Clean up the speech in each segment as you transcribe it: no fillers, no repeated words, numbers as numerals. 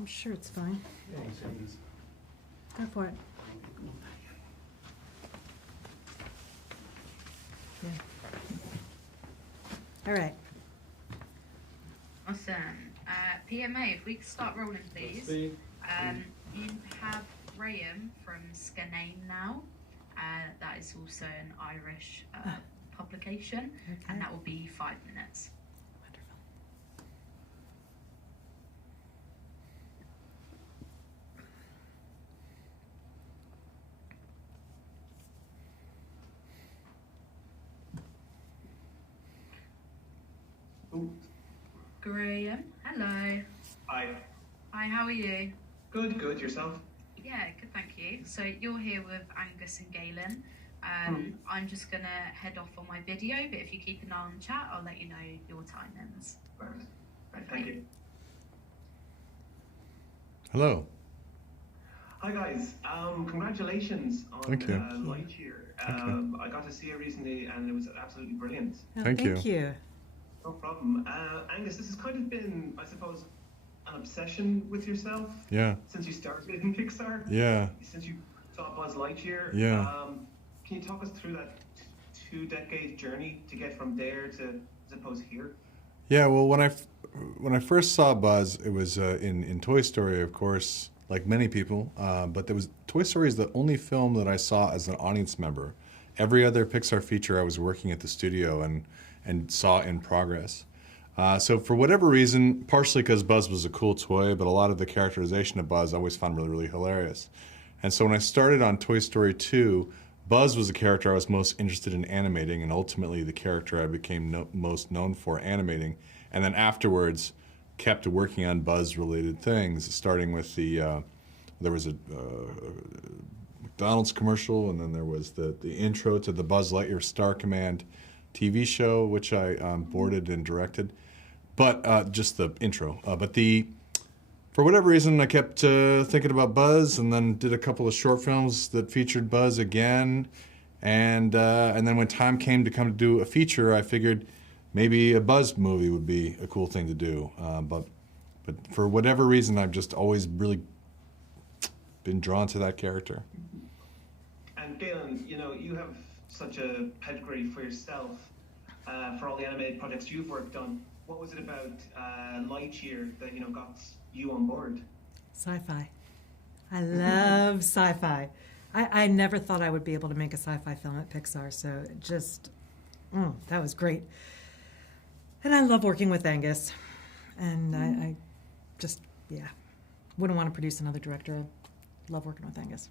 I'm sure it's fine. Go for it. Yeah. All right. Awesome. PMA, if we could start rolling, please. You have Graham from Scannain now. That is also an Irish publication, and that will be 5 minutes. Ooh. Graham, hello. Hi. Hi, how are you? Good, good. Yourself? Yeah, good, thank you. So you're here with Angus and Galyn. I'm just going to head off on my video, but if you keep an eye on the chat, I'll let you know your timings. Right, thank you. Hello. Hi guys. Congratulations on Thank you. Lightyear. I got to see it recently and it was absolutely brilliant. Oh, Thank you. No problem. Angus, this has kind of been, I suppose, an obsession with yourself. Yeah. Since you started in Pixar. Yeah. Since you saw Buzz Lightyear. Yeah. Can you talk us through that 2-decade journey to get from there to, I suppose, here? Yeah. Well, when I first saw Buzz, it was in Toy Story, of course, like many people. But Toy Story is the only film that I saw as an audience member. Every other Pixar feature, I was working at the studio and saw in progress. So for whatever reason, partially because Buzz was a cool toy, but a lot of the characterization of Buzz I always found really, really hilarious. And so when I started on Toy Story 2, Buzz was the character I was most interested in animating, and ultimately the character I became most known for animating. And then afterwards, kept working on Buzz-related things, starting with there was a McDonald's commercial, and then there was the intro to the Buzz Lightyear Star Command TV show, which I boarded and directed, but just the intro. For whatever reason, I kept thinking about Buzz, and then did a couple of short films that featured Buzz again, and then when time came to do a feature, I figured maybe a Buzz movie would be a cool thing to do. But for whatever reason, I've just always really been drawn to that character. And Galyn, you have such a pedigree for yourself, for all the animated projects you've worked on. What was it about Lightyear that got you on board? Sci-fi. I love sci-fi. I never thought I would be able to make a sci-fi film at Pixar, so that was great. And I love working with Angus, and I just wouldn't want to produce another director. I love working with Angus.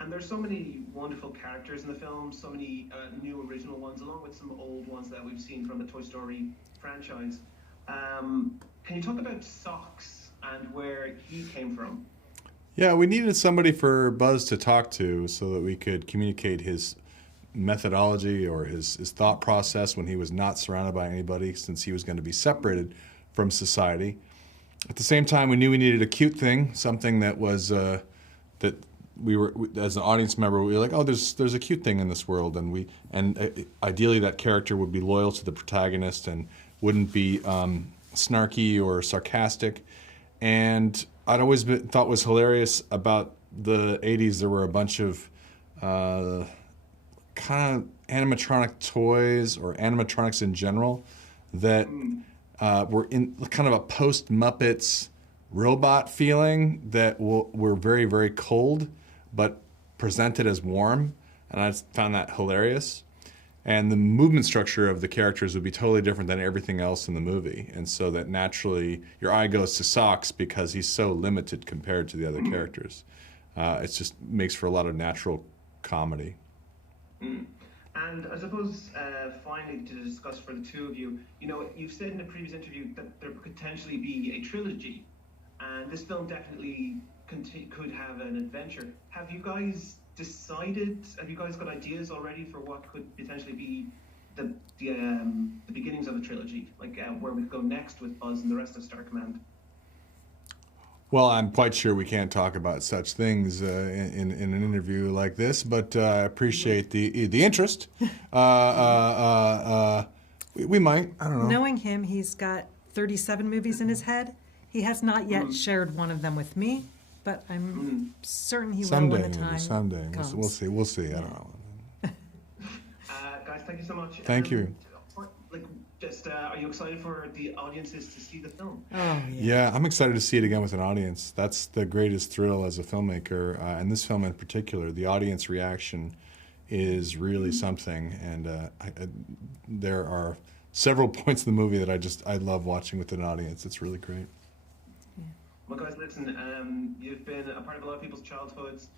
And there's so many wonderful characters in the film, so many new original ones, along with some old ones that we've seen from the Toy Story franchise. Can you talk about Socks and where he came from? Yeah, we needed somebody for Buzz to talk to so that we could communicate his methodology or his thought process when he was not surrounded by anybody, since he was going to be separated from society. At the same time, we knew we needed a cute thing, something that was that we were, as an audience member, we were like, oh, there's a cute thing in this world, and ideally that character would be loyal to the protagonist and wouldn't be snarky or sarcastic. And I'd always thought was hilarious about the 80s, there were a bunch of kind of animatronic toys or animatronics in general that were in kind of a post-Muppets robot feeling that were very, very cold, but presented as warm, and I found that hilarious. And the movement structure of the characters would be totally different than everything else in the movie, and so that naturally your eye goes to Socks because he's so limited compared to the other characters. It just makes for a lot of natural comedy. And I suppose finally to discuss for the two of you, you've said in a previous interview that there could potentially be a trilogy, and this film definitely could have an adventure. Have you guys decided? Have you guys got ideas already for what could potentially be the beginnings of a trilogy, like where we go next with Buzz and the rest of Star Command? Well, I'm quite sure we can't talk about such things in an interview like this, but I appreciate the interest. We might. I don't know. Knowing him, he's got 37 movies in his head. He has not yet shared one of them with me, but I'm certain he will when Someday, the maybe, time someday. comes. We'll see. We'll see. I don't know. Guys, thank you so much. Thank you. Are you excited for the audiences to see the film? Oh, yeah. Yeah, I'm excited to see it again with an audience. That's the greatest thrill as a filmmaker, and this film in particular. The audience reaction is really something, and there are several points in the movie that I love watching with an audience. It's really great. Well, guys, listen, you've been a part of a lot of people's childhoods.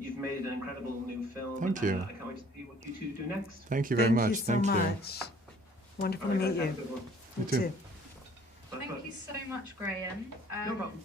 You've made an incredible new film. Thank you. I can't wait to see what you two do next. Thank you very much. Thank you so much. Wonderful to meet you. You You too. too. Thank you so much, Graham. No problem.